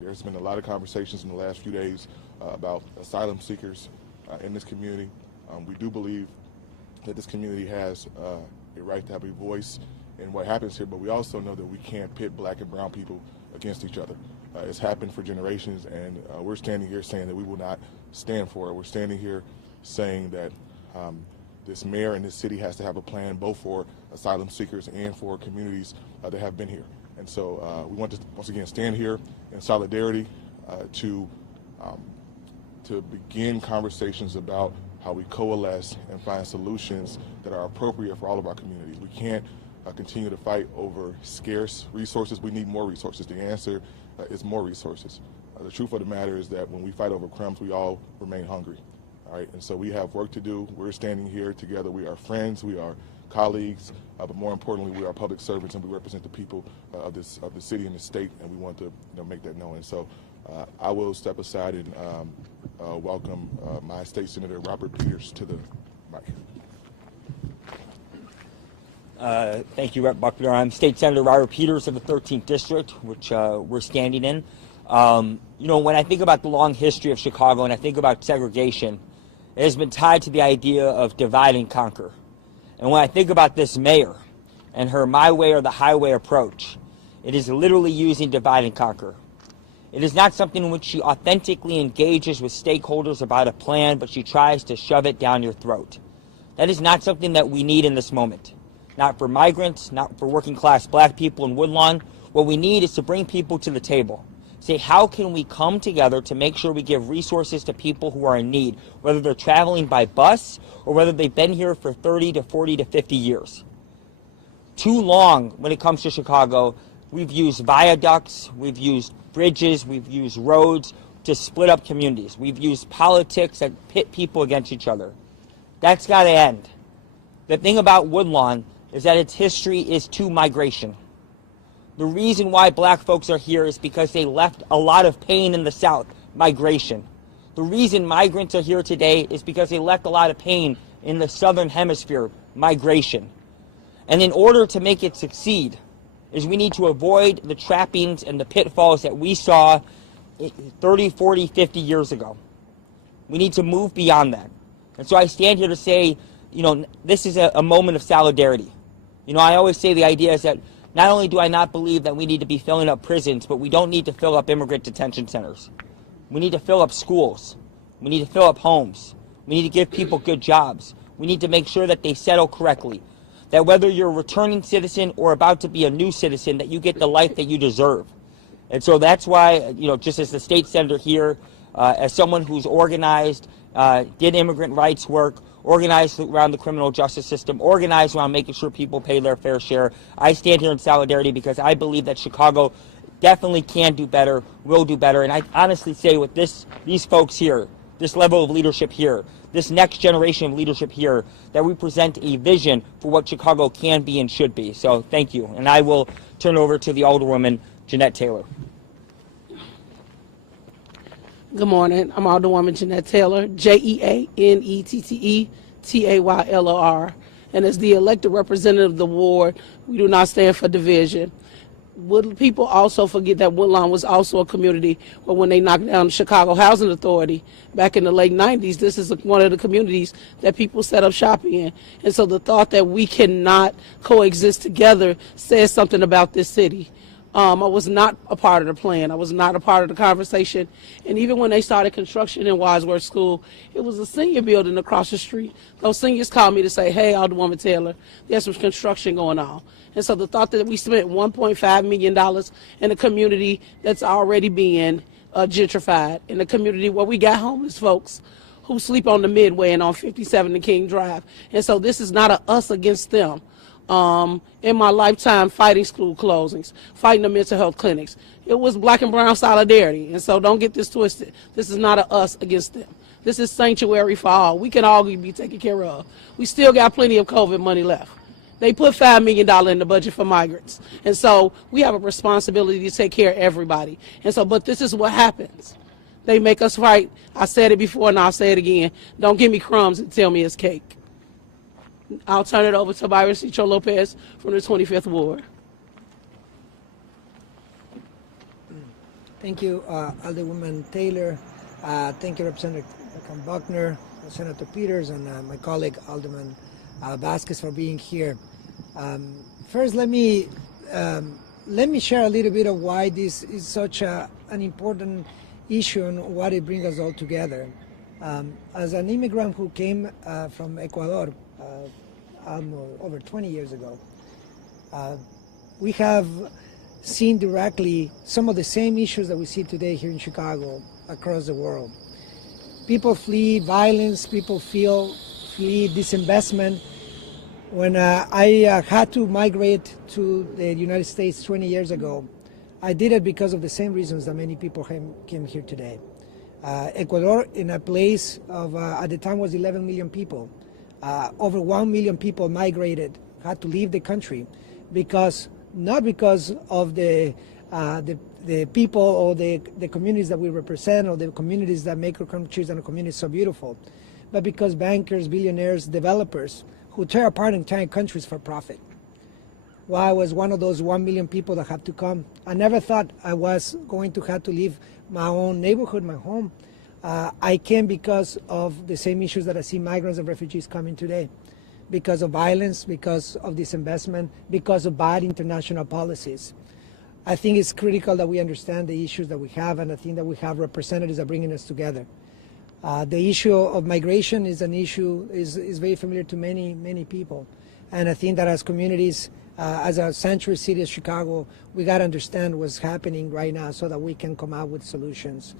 There's been a lot of conversations in the last few days about asylum seekers in this community. We do believe that this community has a right to have a voice in what happens here, but we also know that we can't pit black and brown people against each other. It's happened for generations, and we're standing here saying that we will not stand for it. We're standing here saying that this mayor and this city has to have a plan both for asylum seekers and for communities that have been here. And so we want to once again stand here in solidarity to begin conversations about how we coalesce and find solutions that are appropriate for all of our communities. We can't continue to fight over scarce resources. We need more resources. The answer is more resources. The truth of the matter is that when we fight over crumbs, we all remain hungry. All right, and so we have work to do. We're standing here together. We are friends. We are colleagues, but more importantly, we are public servants, and we represent the people of the city and the state, and we want to make that known. And so I will step aside and welcome my state senator Robert Peters to the mic. Thank you, Rep. Buckner. I'm State Senator Robert Peters of the 13th District, which we're standing in. When I think about the long history of Chicago and I think about segregation, it has been tied to the idea of divide and conquer. And when I think about this mayor and her my way or the highway approach, it is literally using divide and conquer. It is not something in which she authentically engages with stakeholders about a plan, but she tries to shove it down your throat. That is not something that we need in this moment. Not for migrants, not for working class black people in Woodlawn. What we need is to bring people to the table. Say, how can we come together to make sure we give resources to people who are in need, whether they're traveling by bus or whether they've been here for 30 to 40 to 50 years. Too long when it comes to Chicago, we've used viaducts, we've used bridges, we've used roads to split up communities. We've used politics that pit people against each other. That's got to end. The thing about Woodlawn is that its history is to migration. The reason why black folks are here is because they left a lot of pain in the South, migration. The reason migrants are here today is because they left a lot of pain in the Southern Hemisphere, migration. And in order to make it succeed, is we need to avoid the trappings and the pitfalls that we saw 30, 40, 50 years ago. We need to move beyond that. And so I stand here to say, this is a moment of solidarity. I always say the idea is that not only do I not believe that we need to be filling up prisons, but we don't need to fill up immigrant detention centers. We need to fill up schools. We need to fill up homes. We need to give people good jobs. We need to make sure that they settle correctly. That whether you're a returning citizen or about to be a new citizen, that you get the life that you deserve. And so that's why, just as the state senator here, as someone who's organized, did immigrant rights work, organized around the criminal justice system, organized around making sure people pay their fair share, I stand here in solidarity because I believe that Chicago definitely can do better, will do better. And I honestly say with these folks here, this level of leadership here, this next generation of leadership here, that we present a vision for what Chicago can be and should be. So thank you. And I will turn over to the Alderwoman, Jeanette Taylor. Good morning. I'm Alderwoman Jeanette Taylor, Jeanettetaylor. And as the elected representative of the ward, we do not stand for division. People also forget that Woodlawn was also a community where when they knocked down the Chicago Housing Authority back in the late 90s, this is one of the communities that people set up shop in. And so the thought that we cannot coexist together says something about this city. I was not a part of the plan. I was not a part of the conversation. And even when they started construction in Wadsworth School, it was a senior building across the street. Those seniors called me to say, hey, Alderwoman Taylor, there's some construction going on. And so the thought that we spent $1.5 million in a community that's already being gentrified, in a community where we got homeless folks who sleep on the Midway and on 57 and King Drive. And so this is not a us against them. In my lifetime fighting school closings, fighting the mental health clinics, it was black and brown solidarity. And so don't get this twisted. This is not a us against them. This is sanctuary for all. We can all be taken care of. We still got plenty of COVID money left. They put $5 million in the budget for migrants. And so we have a responsibility to take care of everybody. And so, but this is what happens. They make us fight. I said it before and I'll say it again. Don't give me crumbs and tell me it's cake. I'll turn it over to Byron Cicho Lopez from the 25th Ward. Thank you, Alderwoman Taylor. Thank you, Representative Buckner, Senator Peters, and my colleague Alderman Vasquez for being here. First, let me share a little bit of why this is such an important issue and what it brings us all together. As an immigrant who came from Ecuador over 20 years ago, we have seen directly some of the same issues that we see today here in Chicago across the world. People flee violence, people flee disinvestment. When I had to migrate to the United States 20 years ago, I did it because of the same reasons that many people came here today. Ecuador, in a place of, at the time was 11 million people, over 1 million people migrated, had to leave the country not because of the people or the communities that we represent or the communities that make our countries and our communities so beautiful, but because bankers, billionaires, developers who tear apart entire countries for profit. Well, I was one of those 1 million people that had to come. I never thought I was going to have to leave my own neighborhood, my home. I came because of the same issues that I see migrants and refugees coming today. Because of violence, because of disinvestment, because of bad international policies. I think it's critical that we understand the issues that we have, and I think that we have representatives that are bringing us together. The issue of migration is an issue, is very familiar to many, many people. And I think that as communities, as a sanctuary city of Chicago, we got to understand what's happening right now so that we can come out with solutions.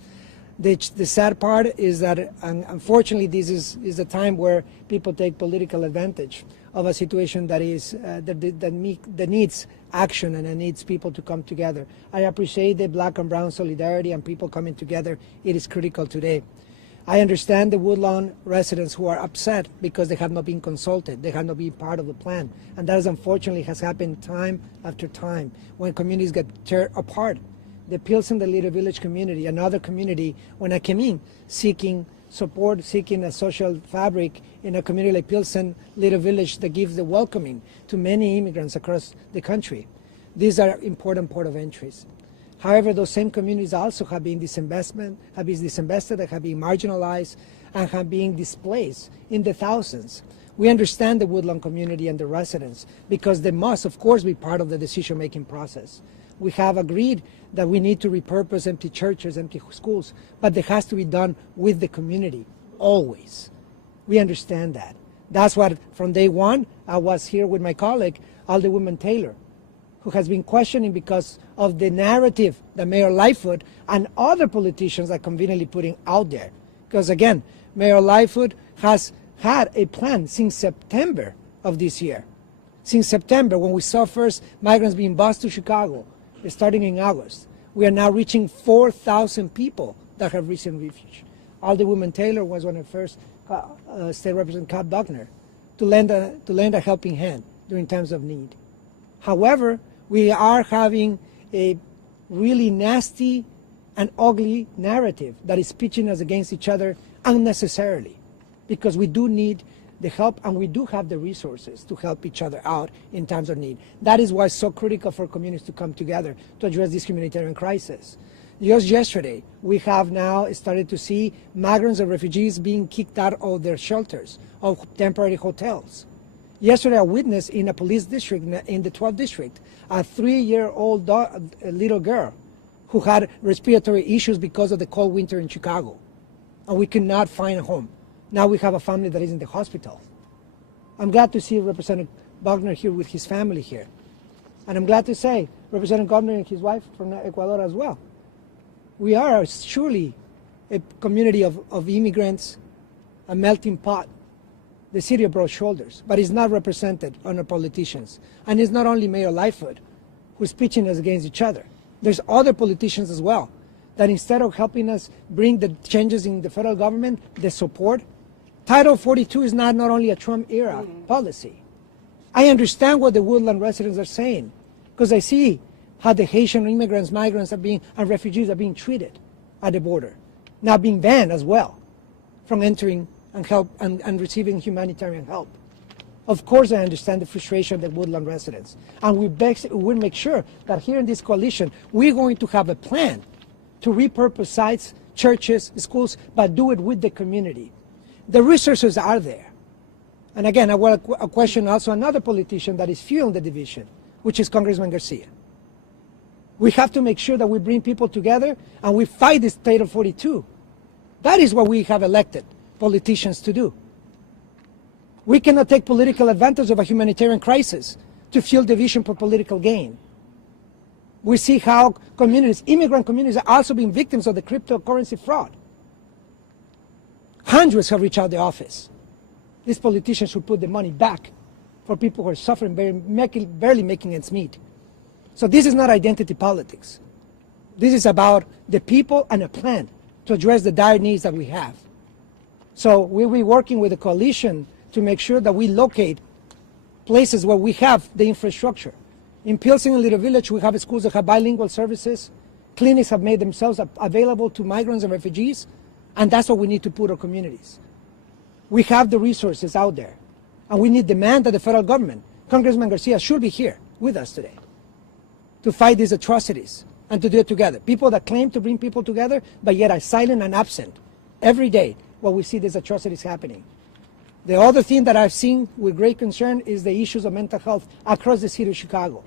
The sad part is that, unfortunately, this is a time where people take political advantage of a situation that is that needs action and that needs people to come together. I appreciate the black and brown solidarity and people coming together. It is critical today. I understand the Woodlawn residents who are upset because they have not been consulted. They have not been part of the plan. And that is unfortunately has happened time after time when communities get torn apart. The Pilsen, the Little Village community, another community, when I came in, seeking support, seeking a social fabric in a community like Pilsen, Little Village that gives the welcoming to many immigrants across the country. These are important port of entries. However, those same communities also have been disinvested, have been marginalized, and have been displaced in the thousands. We understand the Woodlawn community and the residents because they must, of course, be part of the decision-making process. We have agreed that we need to repurpose empty churches, empty schools, but it has to be done with the community, always. We understand that. That's what, from day one, I was here with my colleague, Alderwoman Taylor, who has been questioning because of the narrative that Mayor Lightfoot and other politicians are conveniently putting out there. Because again, Mayor Lightfoot has had a plan since September of this year. Since September, when we saw first migrants being bused to Chicago, starting in August, we are now reaching 4,000 people that have received refuge. Alderwoman Taylor was one of the first State Representative Buckner to lend a helping hand during times of need. However, we are having a really nasty and ugly narrative that is pitching us against each other unnecessarily, because we do need the help and we do have the resources to help each other out in times of need. That is why it's so critical for communities to come together to address this humanitarian crisis. Just yesterday, we have now started to see migrants and refugees being kicked out of their shelters, of temporary hotels. Yesterday, I witnessed in a police district, in the 12th district, a 3-year-old little girl who had respiratory issues because of the cold winter in Chicago. And we could not find a home. Now we have a family that is in the hospital. I'm glad to see Representative Buckner here with his family here. And I'm glad to say Representative Buckner and his wife from Ecuador as well. We are surely a community of immigrants, a melting pot, the city of broad shoulders, but it's not represented on our politicians. And it's not only Mayor Lightfoot who's pitching us against each other. There's other politicians as well that instead of helping us bring the changes in the federal government, the support, Title 42 is not only a Trump-era policy. I understand what the Woodland residents are saying, because I see how the Haitian immigrants, migrants and refugees are being treated at the border, now being banned as well from entering and help and receiving humanitarian help. Of course, I understand the frustration of the Woodland residents, and we'll make sure that here in this coalition, we're going to have a plan to repurpose sites, churches, schools, but do it with the community. The resources are there. And again, I want a question also another politician that is fueling the division, which is Congressman Garcia. We have to make sure that we bring people together and we fight this Title 42. That is what we have elected politicians to do. We cannot take political advantage of a humanitarian crisis to fuel division for political gain. We see how communities, immigrant communities, are also being victims of the cryptocurrency fraud. Hundreds have reached out the office. These politicians should put the money back for people who are suffering, barely making ends meet. So this is not identity politics. This is about the people and a plan to address the dire needs that we have. So we'll be working with the coalition to make sure that we locate places where we have the infrastructure. In Pilsen and Little Village, we have schools that have bilingual services. Clinics have made themselves available to migrants and refugees, and that's what we need to put our communities. We have the resources out there, and we need demand that the federal government, Congressman Garcia should be here with us today to fight these atrocities and to do it together. People that claim to bring people together, but yet are silent and absent every day while we see these atrocities happening. The other thing that I've seen with great concern is the issues of mental health across the city of Chicago.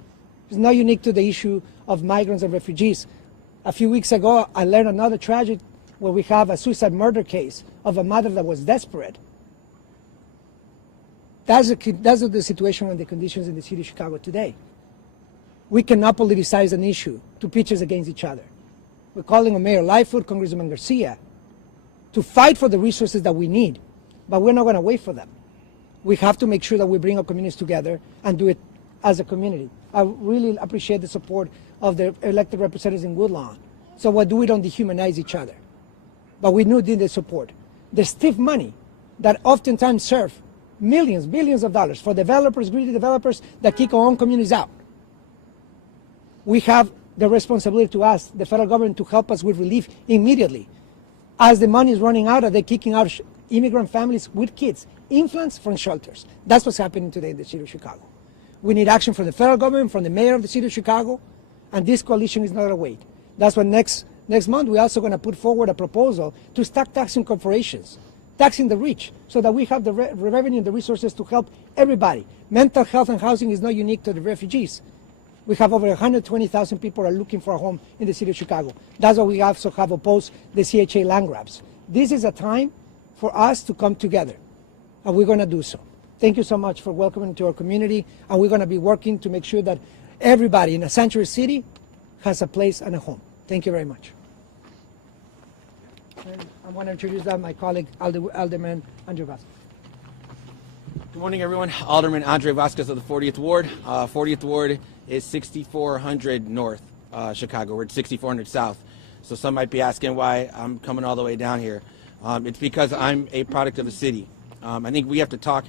It's not unique to the issue of migrants and refugees. A few weeks ago, I learned another tragedy where we have a suicide murder case of a mother that was desperate. That's the situation and the conditions in the city of Chicago today. We cannot politicize an issue to pitches against each other. We're calling on Mayor Lightfoot, Congressman Garcia, to fight for the resources that we need, but we're not going to wait for them. We have to make sure that we bring our communities together and do it as a community. I really appreciate the support of the elected representatives in Woodlawn. So we don't dehumanize each other. But we need the support. The stiff money that oftentimes serve millions, billions of dollars for developers, greedy developers that kick our own communities out. We have the responsibility to ask the federal government to help us with relief immediately. As the money is running out, they're kicking out immigrant families with kids, infants from shelters. That's what's happening today in the city of Chicago. We need action from the federal government, from the mayor of the city of Chicago, and this coalition is not going to wait. That's why next month we're also going to put forward a proposal to start taxing corporations, taxing the rich, so that we have the revenue and the resources to help everybody. Mental health and housing is not unique to the refugees. We have over 120,000 people are looking for a home in the city of Chicago. That's why we also have opposed the CHA land grabs. This is a time for us to come together, and we're going to do so. Thank you so much for welcoming to our community, and we're going to be working to make sure that everybody in a sanctuary city has a place and a home. Thank you very much. And I want to introduce my colleague, Alderman Andrew Vasquez. Good morning, everyone. Alderman Andre Vasquez of the 40th Ward. 40th Ward is 6400 North Chicago. We're at 6400 South. So some might be asking why I'm coming all the way down here. It's because I'm a product of the city. I think we have to talk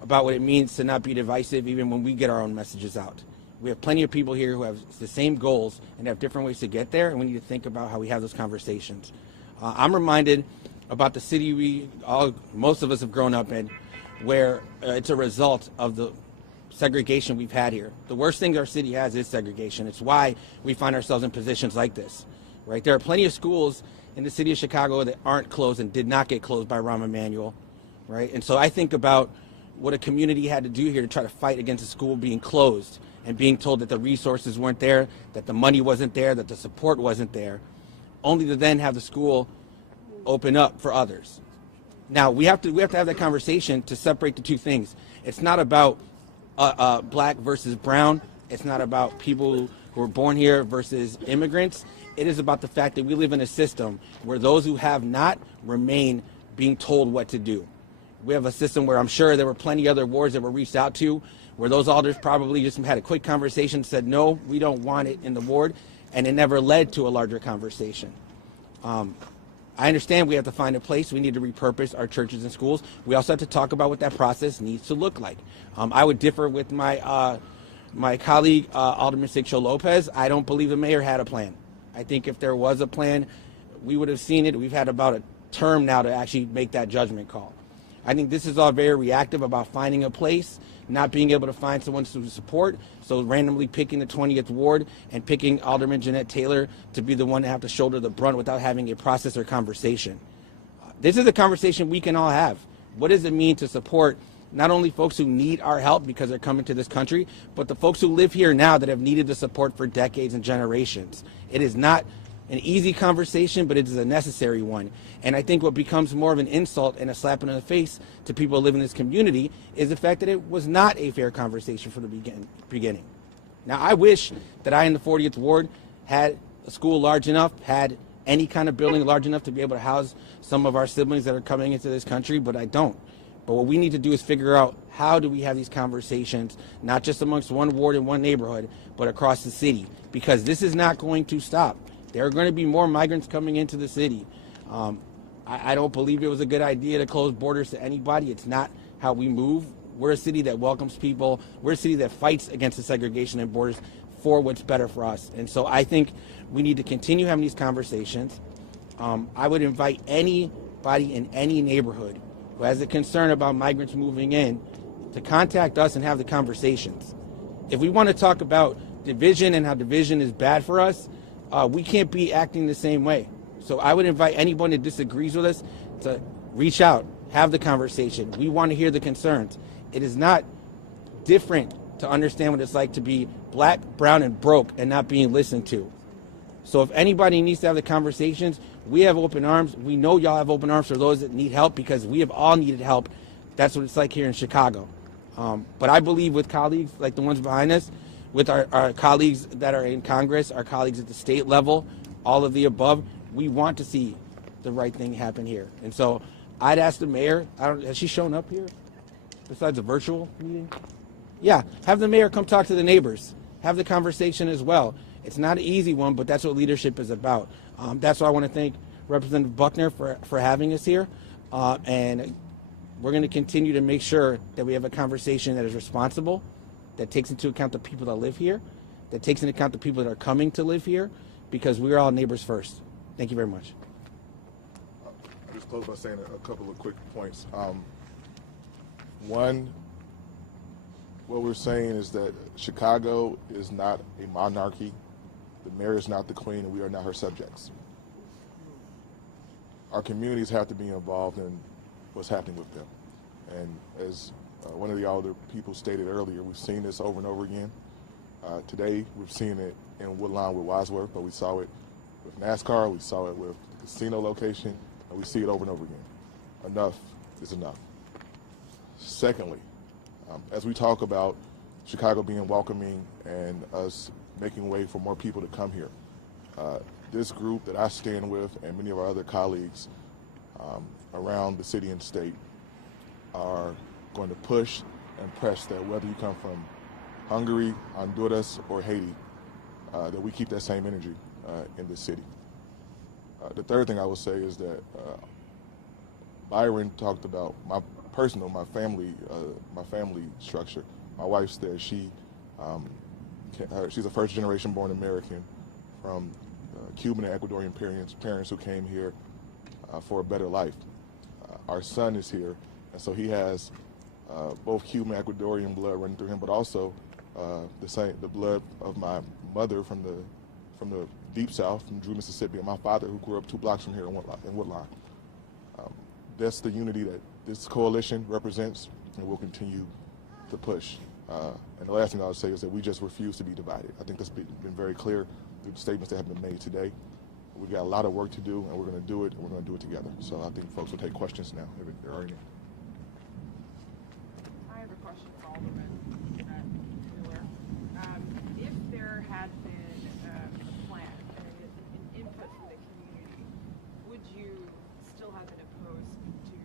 about what it means to not be divisive even when we get our own messages out. We have plenty of people here who have the same goals and have different ways to get there, and we need to think about how we have those conversations. I'm reminded about the city most of us have grown up in, where it's a result of the segregation we've had here. The worst thing our city has is segregation. It's why we find ourselves in positions like this, right? There are plenty of schools in the city of Chicago that aren't closed and did not get closed by Rahm Emanuel, right? And so I think about what a community had to do here to try to fight against a school being closed and being told that the resources weren't there, that the money wasn't there, that the support wasn't there, only to then have the school open up for others. Now, we have to have that conversation to separate the two things. It's not about black versus brown. It's not about people who are born here versus immigrants. It is about the fact that we live in a system where those who have not remain being told what to do. We have a system where I'm sure there were plenty other wards that were reached out to, where those alders probably just had a quick conversation, said, no, we don't want it in the ward, and it never led to a larger conversation. I understand we have to find a place. We need to repurpose our churches and schools. We also have to talk about what that process needs to look like. I would differ with my colleague, Alderman Sixto Lopez. I don't believe the mayor had a plan. I think if there was a plan, we would have seen it. We've had about a term now to actually make that judgment call. I think this is all very reactive about finding a place, not being able to find someone to support, so randomly picking the 20th Ward and picking Alderman Jeanette Taylor to be the one to have to shoulder the brunt without having a process or conversation. This is a conversation we can all have. What does it mean to support not only folks who need our help because they're coming to this country, but the folks who live here now that have needed the support for decades and generations? It is not an easy conversation, but it is a necessary one. And I think what becomes more of an insult and a slap in the face to people who live in this community is the fact that it was not a fair conversation from the beginning. Now, I wish that I in the 40th Ward had a school large enough, had any kind of building large enough to be able to house some of our siblings that are coming into this country, but I don't. But what we need to do is figure out how do we have these conversations, not just amongst one ward and one neighborhood, but across the city, because this is not going to stop. There are going to be more migrants coming into the city. I don't believe it was a good idea to close borders to anybody. It's not how we move. We're a city that welcomes people. We're a city that fights against the segregation and borders for what's better for us. And so I think we need to continue having these conversations. I would invite anybody in any neighborhood who has a concern about migrants moving in to contact us and have the conversations. If we want to talk about division and how division is bad for us, we can't be acting the same way. So I would invite anyone that disagrees with us to reach out, have the conversation. We want to hear the concerns. It is not different to understand what it's like to be black, brown, and broke and not being listened to. So if anybody needs to have the conversations, we have open arms. We know y'all have open arms for those that need help because we have all needed help. That's what it's like here in Chicago. But I believe with colleagues like the ones behind us, with our colleagues that are in Congress, our colleagues at the state level, all of the above, we want to see the right thing happen here. And so I'd ask the mayor, has she shown up here besides a virtual meeting? Yeah, have the mayor come talk to the neighbors, have the conversation as well. It's not an easy one, but that's what leadership is about. That's why I want to thank Representative Buckner for having us here. And we're going to continue to make sure that we have a conversation that is responsible, that takes into account the people that live here, that takes into account the people that are coming to live here, because we're all neighbors first. Thank you very much. I'll just close by saying a couple of quick points. One, what we're saying is that Chicago is not a monarchy. The mayor is not the queen, and we are not her subjects. Our communities have to be involved in what's happening with them. And as one of the older people stated earlier, we've seen this over and over again. Today, we've seen it in Woodlawn with Wadsworth, but we saw it with NASCAR, we saw it with the casino location, and we see it over and over again. Enough is enough. Secondly, as we talk about Chicago being welcoming and us making way for more people to come here, this group that I stand with and many of our other colleagues around the city and state are going to push and press that whether you come from Hungary, Honduras, or Haiti, that we keep that same energy in this city. The third thing I will say is that Byron talked about my family structure. My wife's there. She's a first-generation born American from Cuban and Ecuadorian parents who came here for a better life. Our son is here, and so he has both Cuban and Ecuadorian blood running through him, but also the blood of my mother from the deep south, from Drew, Mississippi, and my father, who grew up 2 blocks from here in Woodlawn. That's the unity that this coalition represents, and we'll continue to push. And the last thing I would say is that we just refuse to be divided. I think that's been very clear through the statements that have been made today. We've got a lot of work to do, and we're going to do it, and we're going to do it together. So I think folks will take questions now, if there are any. I have a question for Alderman Miller. If there had been a plan and an input from the community, would you still have been opposed to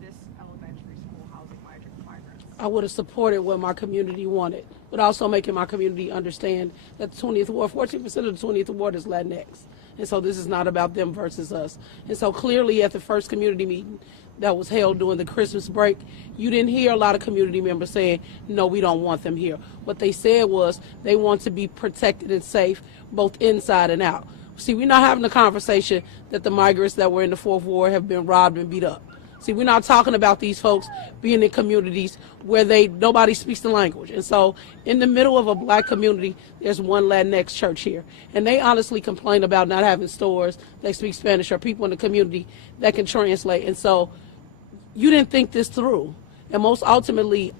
this elementary school housing migrants? I would have supported what my community wanted, but also making my community understand that the 20th Ward, 14% of the 20th Ward is Latinx. And so this is not about them versus us. And so clearly at the first community meeting that was held during the Christmas break, you didn't hear a lot of community members saying, no, we don't want them here. What they said was they want to be protected and safe both inside and out. See, we're not having a conversation that the migrants that were in the 4th Ward have been robbed and beat up. See, we're not talking about these folks being in communities where nobody speaks the language. And so in the middle of a black community, there's one Latinx church here. And they honestly complain about not having stores that speak Spanish or people in the community that can translate. And so you didn't think this through. And most ultimately,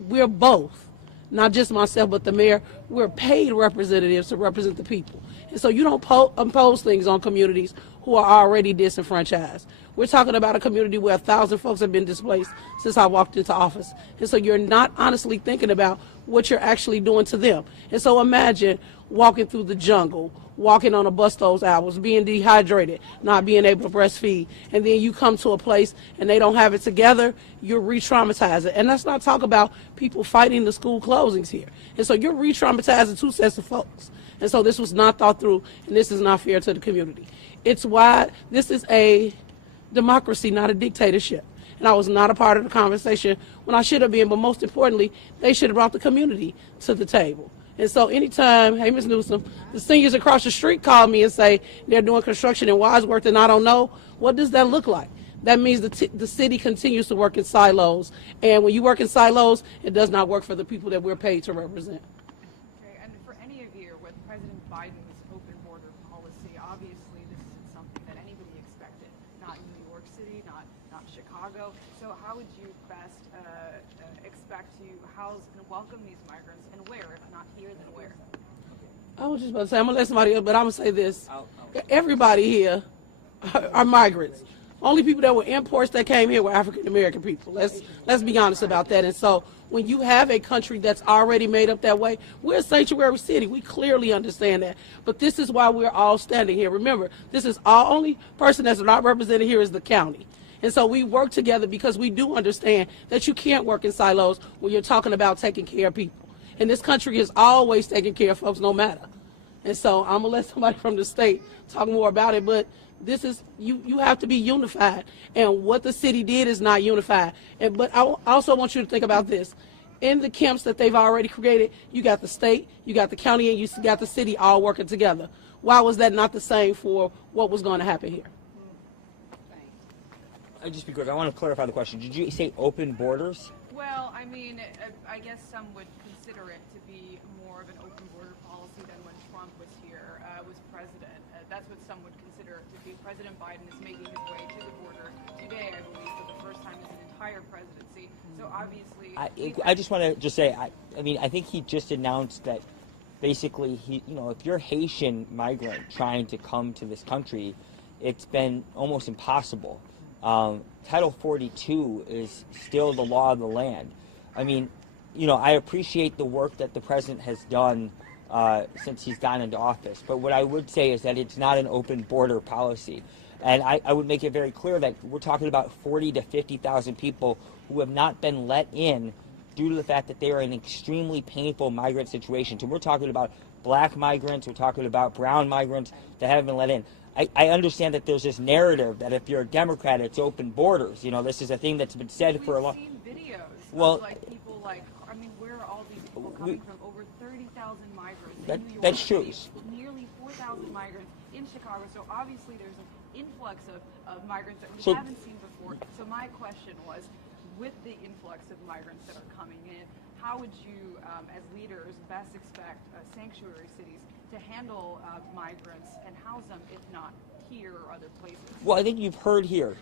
we're both, not just myself, but the mayor, we're paid representatives to represent the people. And so you don't impose things on communities who are already disenfranchised. We're talking about a community where 1,000 folks have been displaced since I walked into office. And so you're not honestly thinking about what you're actually doing to them. And so imagine walking through the jungle, walking on a bus those hours, being dehydrated, not being able to breastfeed, and then you come to a place and they don't have it together, you're re-traumatizing. And let's not talk about people fighting the school closings here. And so you're re-traumatizing two sets of folks. And so this was not thought through, and this is not fair to the community. It's why this is a democracy, not a dictatorship. And I was not a part of the conversation when I should have been, but most importantly, they should have brought the community to the table. And so anytime, hey, Ms. Newsom, the seniors across the street call me and say they're doing construction in Wadsworth and I don't know, what does that look like? That means the city continues to work in silos. And when you work in silos, it does not work for the people that we're paid to represent. Okay, and for any of you, with President Biden's open border policy, obviously this isn't something that anybody expected, not in New York City, not Chicago. So how would you best expect to house and welcome these migrants, and where? If not here, then where? I was just about to say, I'm going to let somebody else, but I'm going to say this. Everybody here are migrants. Only people that were imports that came here were African American people. Let's be honest about that. And so when you have a country that's already made up that way, we're a sanctuary city. We clearly understand that. But this is why we're all standing here. Remember, this is our only person that's not represented here is the county. And so we work together because we do understand that you can't work in silos when you're talking about taking care of people. And this country is always taking care of folks no matter. And so I'm going to let somebody from the state talk more about it, but this is, you have to be unified. And what the city did is not unified. But I also want you to think about this. In the camps that they've already created, you got the state, you got the county, and you got the city all working together. Why was that not the same for what was going to happen here? I'll just be quick. I want to clarify the question. Did you say open borders? Well, I mean, I guess some would consider it to be more of an open border policy than when Trump was here, was president. That's what some would consider it to be. President Biden is making his way to the border today, I believe, for the first time in his entire presidency. So obviously, I just want to just say, I mean, I think he just announced that basically, if you're Haitian migrant trying to come to this country, it's been almost impossible. Title 42 is still the law of the land. I mean, I appreciate the work that the president has done since he's gotten into office. But what I would say is that it's not an open border policy. And I would make it very clear that we're talking about 40 to 50,000 people who have not been let in due to the fact that they are in extremely painful migrant situations. And we're talking about black migrants, we're talking about brown migrants that haven't been let in. I understand that there's this narrative that if you're a Democrat, it's open borders. This is a thing that's been said for a long. We've seen videos of people I mean, where are all these people coming from? Over 30,000 migrants in New York that's City, true. nearly 4,000 migrants in Chicago. So obviously there's an influx of migrants that we haven't seen before. So my question was, with the influx of migrants that are coming in, how would you, as leaders, best expect sanctuary cities to handle migrants and house them, if not here or other places? Well, I think you've heard here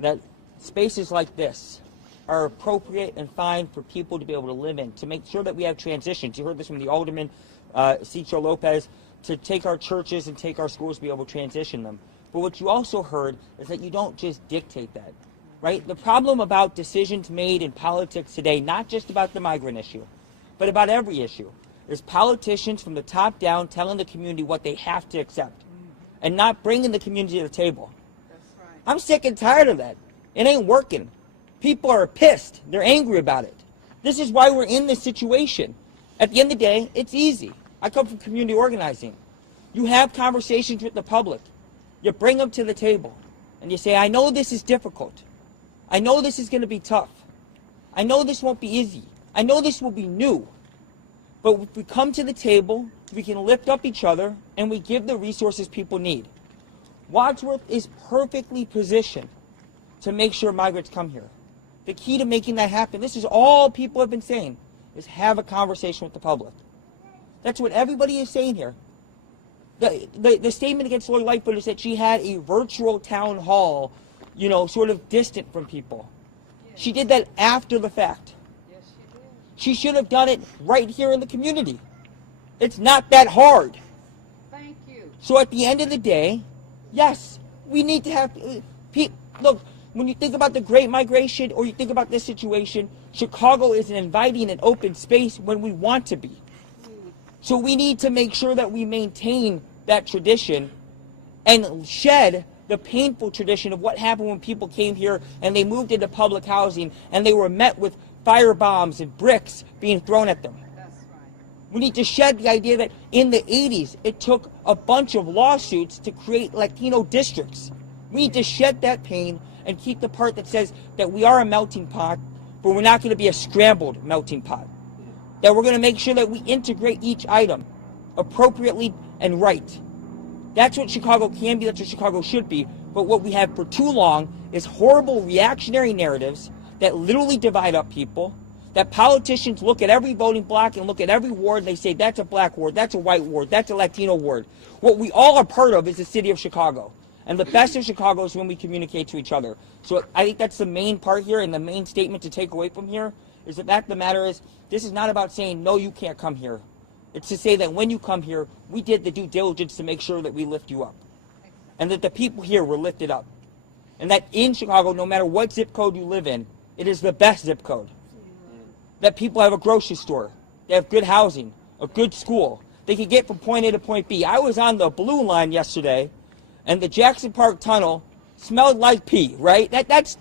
that spaces like this are appropriate and fine for people to be able to live in, to make sure that we have transitions. You heard this from the Alderman, Cicho Lopez, to take our churches and take our schools to be able to transition them. But what you also heard is that you don't just dictate that, right? The problem about decisions made in politics today, not just about the migrant issue, but about every issue, is politicians from the top down telling the community what they have to accept and not bringing the community to the table. That's right. I'm sick and tired of that. It ain't working. People are pissed. They're angry about it. This is why we're in this situation. At the end of the day, it's easy. I come from community organizing. You have conversations with the public. You bring them to the table. And you say, I know this is difficult. I know this is going to be tough. I know this won't be easy. I know this will be new. But if we come to the table, we can lift up each other, and we give the resources people need. Wadsworth is perfectly positioned to make sure migrants come here. The key to making that happen, this is all people have been saying, is have a conversation with the public. That's what everybody is saying here. The statement against Lori Lightfoot is that she had a virtual town hall, you know, sort of distant from people. She did that after the fact. Yes, she did. She should have done it right here in the community. It's not that hard. Thank you. So at the end of the day, yes, we need to have look, when you think about the Great Migration or you think about this situation, Chicago is an inviting and open space when we want to be. So we need to make sure that we maintain that tradition and shed the painful tradition of what happened when people came here and they moved into public housing and they were met with fire bombs and bricks being thrown at them. That's right. We need to shed the idea that in the 80s, it took a bunch of lawsuits to create Latino districts. We need to shed that pain and keep the part that says that we are a melting pot, but we're not going to be a scrambled melting pot. That we're going to make sure that we integrate each item appropriately and right. That's what Chicago can be, that's what Chicago should be. But what we have for too long is horrible reactionary narratives that literally divide up people, that politicians look at every voting block and look at every ward and they say, that's a black ward, that's a white ward, that's a Latino ward. What we all are part of is the city of Chicago. And the best of Chicago is when we communicate to each other. So I think that's the main part here, and the main statement to take away from here is the fact of the matter is, this is not about saying, no, you can't come here. It's to say that when you come here, we did the due diligence to make sure that we lift you up. And that the people here were lifted up. And that in Chicago, no matter what zip code you live in, it is the best zip code. That people have a grocery store. They have good housing, a good school. They can get from point A to point B. I was on the Blue Line yesterday, and the Jackson Park Tunnel smelled like pee, right? That's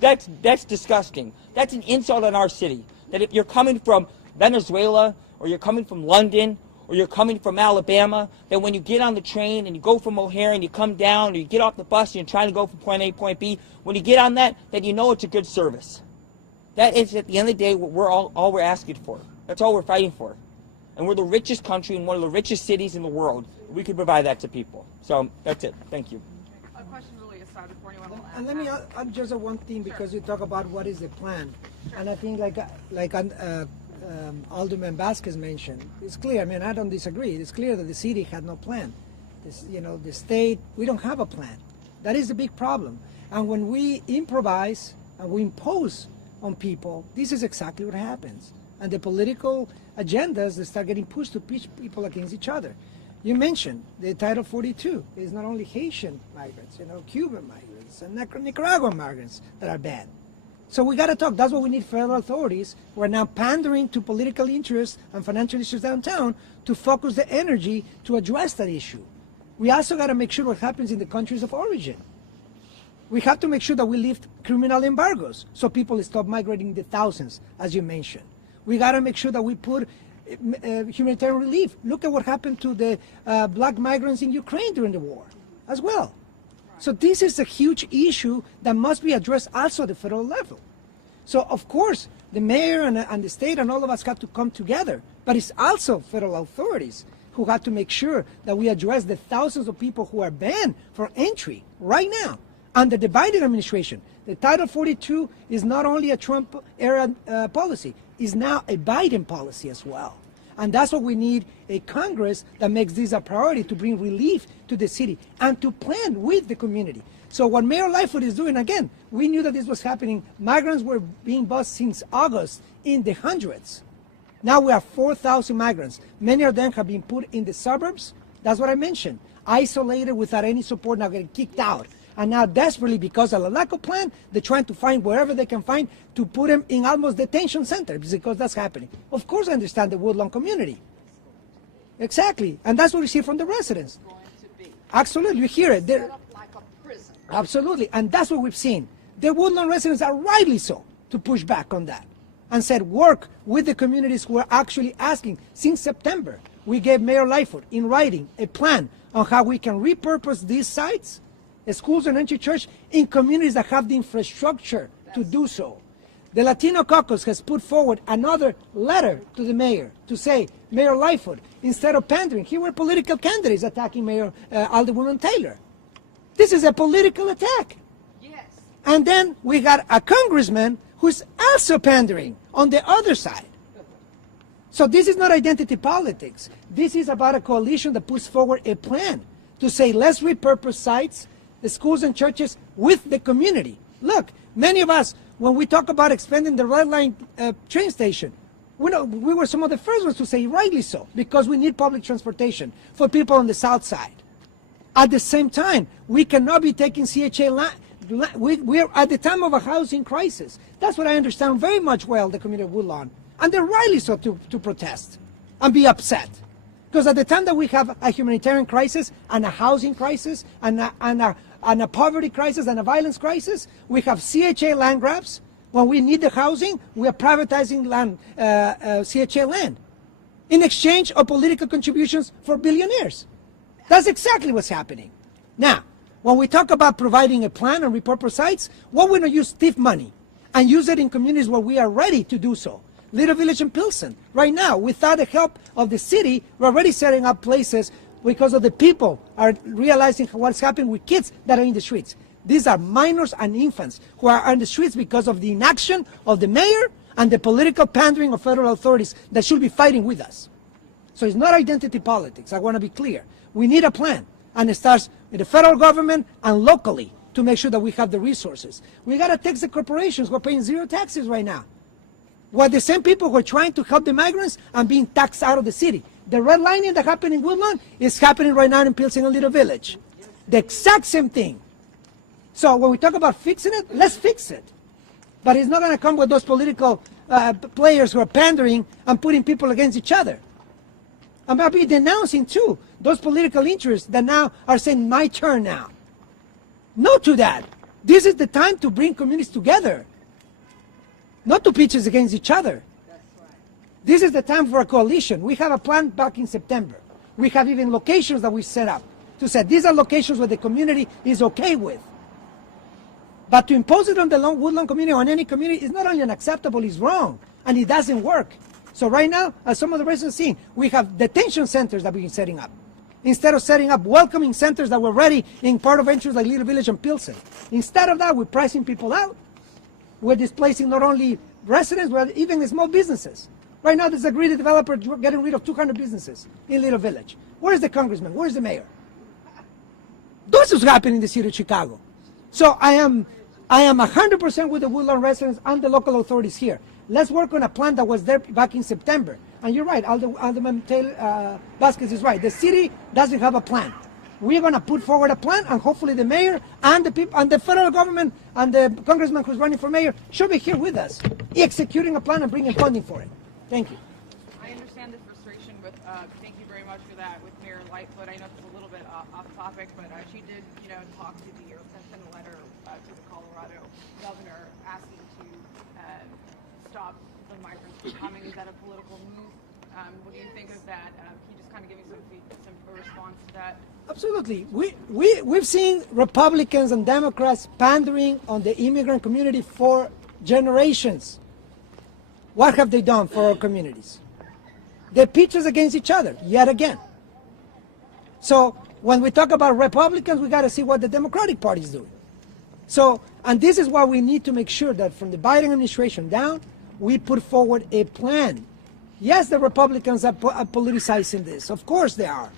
disgusting. That's an insult on our city. That if you're coming from Venezuela, or you're coming from London, or you're coming from Alabama, that when you get on the train and you go from O'Hare and you come down, or you get off the bus and you're trying to go from point A to point B, when you get on that you know it's a good service. That is, at the end of the day, what we're all we're asking for. That's all we're fighting for. And we're the richest country and one of the richest cities in the world. We could provide that to people. So that's it. Thank you. A question really aside before anyone will ask. And let me add just one thing, because you talk about what is the plan, and I think like Alderman Vasquez mentioned, it's clear. I mean, I don't disagree. It's clear that the city had no plan. This, you know, the state, we don't have a plan. That is the big problem. And when we improvise and we impose on people, this is exactly what happens. And the political agendas, they start getting pushed to pitch people against each other. You mentioned the Title 42 is not only Haitian migrants, you know, Cuban migrants and Nicaraguan migrants that are banned. So we got to talk. That's what we need federal authorities who are now pandering to political interests and financial issues downtown to focus the energy to address that issue. We also got to make sure what happens in the countries of origin. We have to make sure that we lift criminal embargoes so people stop migrating the thousands, as you mentioned. We got to make sure that we put humanitarian relief. Look at what happened to the black migrants in Ukraine during the war as well. So this is a huge issue that must be addressed also at the federal level. So of course, the mayor and the state and all of us have to come together, but it's also federal authorities who have to make sure that we address the thousands of people who are banned for entry right now under the Biden administration. The Title 42 is not only a Trump-era policy, it's now a Biden policy as well. And that's what we need, a Congress that makes this a priority to bring relief to the city and to plan with the community. So what Mayor Lightfoot is doing, again, we knew that this was happening. Migrants were being bused since August in the hundreds. Now we have 4,000 migrants. Many of them have been put in the suburbs. That's what I mentioned. Isolated without any support, now getting kicked out. And now desperately, because of the lack of plan, they're trying to find wherever they can find to put them in almost detention centers, because that's happening. Of course I understand the Woodlawn community. Exactly. And that's what we see from the residents. Going to be Absolutely. You hear it. set up like a prison. Absolutely. And that's what we've seen. The Woodlawn residents are rightly so to push back on that and said work with the communities who are actually asking. Since September, we gave Mayor Lightfoot in writing a plan on how we can repurpose these sites, schools and entry church, in communities that have the infrastructure to do so. The Latino Caucus has put forward another letter to the mayor to say, Mayor Lightfoot, instead of pandering, here were political candidates attacking Mayor Alderwoman Taylor. This is a political attack. Yes. And then we got a congressman who's also pandering on the other side. So this is not identity politics. This is about a coalition that puts forward a plan to say, let's repurpose sites, the schools and churches with the community. Look, many of us, when we talk about expanding the Red Line train station, we were some of the first ones to say, rightly so, because we need public transportation for people on the south side. At the same time, we cannot be taking CHA land. We're at the time of a housing crisis. That's what I understand very much well, the community of Woodlawn. And they're rightly so to protest and be upset. Because at the time that we have a humanitarian crisis and a housing crisis and a poverty crisis and a violence crisis, we have CHA land grabs. When we need the housing, we are privatizing land, CHA land, in exchange of political contributions for billionaires. That's exactly what's happening. Now, when we talk about providing a plan and repurpose sites, we're going to use TIF money and use it in communities where we are ready to do so. Little Village and Pilsen. Right now, without the help of the city, we're already setting up places because of the people are realizing what's happening with kids that are in the streets. These are minors and infants who are on the streets because of the inaction of the mayor and the political pandering of federal authorities that should be fighting with us. So it's not identity politics. I want to be clear. We need a plan, and it starts with the federal government and locally to make sure that we have the resources. We got to tax the corporations who are paying zero taxes right now. We're the same people who are trying to help the migrants and being taxed out of the city. The redlining that happened in Woodlawn is happening right now in Pilsen and Little Village. The exact same thing. So when we talk about fixing it, let's fix it. But it's not going to come with those political players who are pandering and putting people against each other. I'm going to be denouncing, too, those political interests that now are saying, my turn now. No to that. This is the time to bring communities together, not to pitch us against each other. That's right. This is the time for a coalition. We have a plan back in September. We have even locations that we set up to say these are locations where the community is okay with. But to impose it on the Woodlawn community or on any community is not only unacceptable, it's wrong, and it doesn't work. So right now, as some of the residents see, we have detention centers that we've been setting up. Instead of setting up welcoming centers that were ready in part of entries like Little Village and Pilsen. Instead of that, we're pricing people out. We're displacing not only residents, but even the small businesses. Right now, there's a greedy developer getting rid of 200 businesses in Little Village. Where's the congressman? Where's the mayor? This is happening in the city of Chicago. So I am 100% with the Woodlawn residents and the local authorities here. Let's work on a plan that was there back in September. And you're right, Alderman Vasquez is right. The city doesn't have a plan. We're going to put forward a plan, and hopefully the mayor and the people and the federal government and the congressman who's running for mayor should be here with us, executing a plan and bringing funding for it. Thank you. I understand the frustration with, thank you very much for that, with Mayor Lightfoot. I know it's a little bit off topic, but she did, talk to or send a letter to the Colorado governor asking to stop the migrants from coming. Is that a political move? What do you think of that? Can you just kind of give me some response to that? Absolutely. We've seen Republicans and Democrats pandering on the immigrant community for generations. What have they done for our communities? They pitch us against each other, yet again. So when we talk about Republicans, we got to see what the Democratic Party is doing. So, and this is why we need to make sure that from the Biden administration down, we put forward a plan. Yes, the Republicans are politicizing this. Of course they are.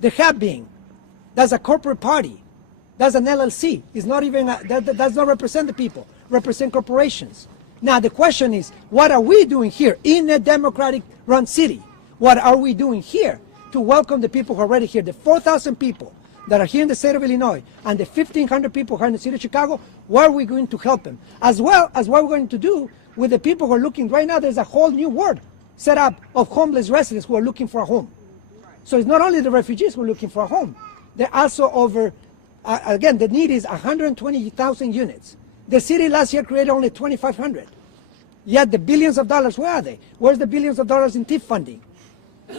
They have been. That's a corporate party. That's an LLC. It's not even that does not represent the people. Represent corporations. Now the question is, what are we doing here in a Democratic-run city? What are we doing here to welcome the people who are already here? The 4,000 people that are here in the state of Illinois and the 1,500 people who are in the city of Chicago. What are we going to help them? As well as what we're going to do with the people who are looking right now. There's a whole new ward set up of homeless residents who are looking for a home. So it's not only the refugees who are looking for a home. They're also over, again, the need is 120,000 units. The city last year created only 2,500. Yet the billions of dollars, where are they? Where's the billions of dollars in TIF funding?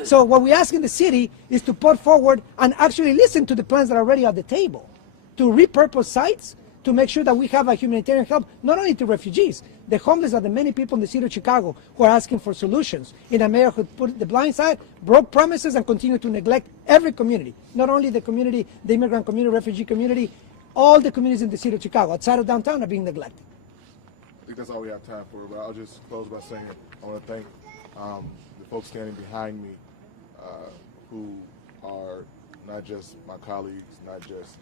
So what we ask in the city is to put forward and actually listen to the plans that are already at the table, to repurpose sites, to make sure that we have a humanitarian help, not only to refugees. The homeless are the many people in the city of Chicago who are asking for solutions in a mayor who put the blind side, broke promises, and continue to neglect every community, not only the community, the immigrant community, refugee community, all the communities in the city of Chicago outside of downtown are being neglected. I think that's all we have time for, but I'll just close by saying I want to thank the folks standing behind me who are not just my colleagues, not just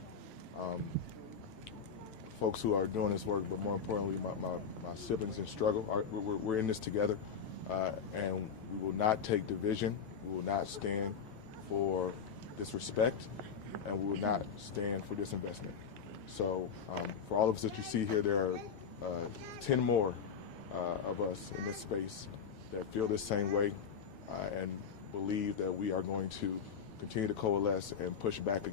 folks who are doing this work, but more importantly, my siblings in struggle. We're in this together, and we will not take division. We will not stand for disrespect, and we will not stand for disinvestment. So for all of us that you see here, there are 10 more of us in this space that feel the same way and believe that we are going to continue to coalesce and push back